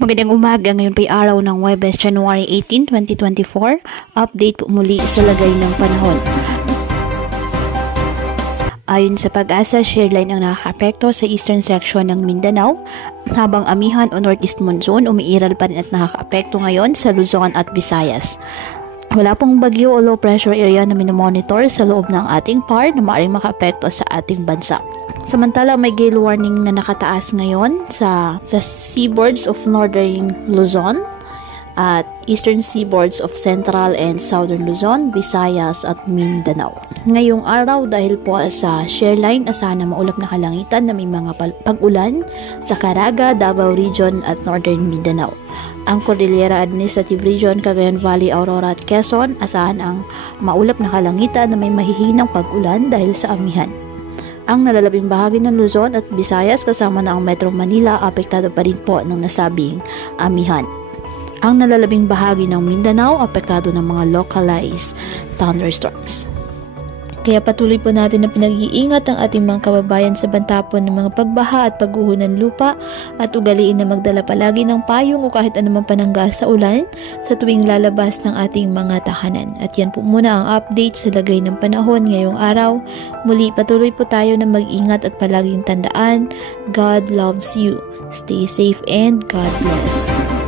Magandang umaga, ngayon pa'y araw ng Huwebes, January 18, 2024. Update po muli sa lagay ng panahon. Ayon sa Pag-asa, shear line ang nakakaapekto sa eastern section ng Mindanao, habang amihan o northeast monsoon umiiral pa rin at nakakaapekto ngayon sa Luzon at Visayas. Wala pong bagyo o low pressure area na minomonitor sa loob ng ating PAR na maaaring makaapekto sa ating bansa. Samantala, may gale warning na nakataas ngayon sa seaboards of northern Luzon at eastern seaboards of central and southern Luzon, Visayas at Mindanao. Ngayong araw, dahil po sa shear line, asahan na maulap na kalangitan na may mga pag-ulan sa Caraga, Davao Region at northern Mindanao. Ang Cordillera Administrative Region, Cagayan Valley, Aurora at Quezon, asahan ang maulap na kalangitan na may mahihinang pag-ulan dahil sa amihan. Ang nalalabing bahagi ng Luzon at Visayas kasama na ang Metro Manila, apektado pa rin po ng nasabing amihan. Ang nalalabing bahagi ng Mindanao, apektado ng mga localized thunderstorms. Kaya patuloy po natin na pinag-iingat ang ating mga kababayan sa bantapon ng mga pagbaha at pagguho ng lupa at ugaliin na magdala palagi ng payong o kahit anumang panangga sa ulan sa tuwing lalabas ng ating mga tahanan. At yan po muna ang update sa lagay ng panahon ngayong araw. Muli patuloy po tayo na mag-ingat at palaging tandaan, God loves you. Stay safe and God bless.